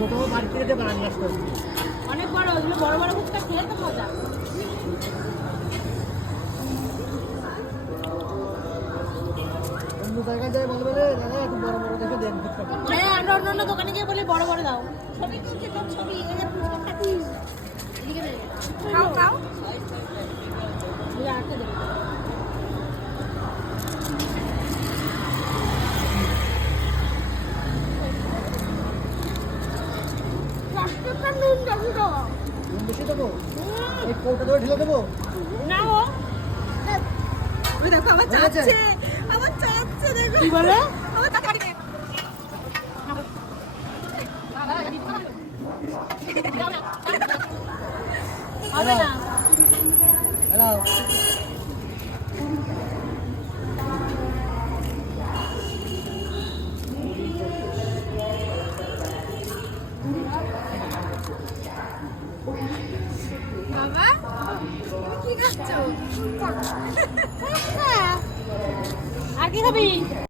ছোট বাড়ি থেকে বানিয়ে আসতে হবে। অনেক বড় ওগুলো বড় বড় ফুচকা খেয়ে তো মজা। অন্য জায়গায় যাই বলবে রে দাদা একটু বড় বড় দেখে দেন ফুচকা। হ্যাঁ আমরা অন্য অন্য দোকানে গিয়ে বলি বড় বড় দাও। ছবি তুলছে তো ছবি এই যে ফুচকা খাচ্ছিস। এদিকে নে। খাও খাও। এই আটকে দে। রাস্তাটা নুন বেশি দাও। নুন বেশি দেবো? এই কৌটা ধরে ঢেলে দেবো? না ও ওই দেখো আমার চাচ্ছে দেখো কি বলে আমার টাকা দিবে হবে না হ্যালো বাবা তুমি কি খাচ্ছো আর কি খাবি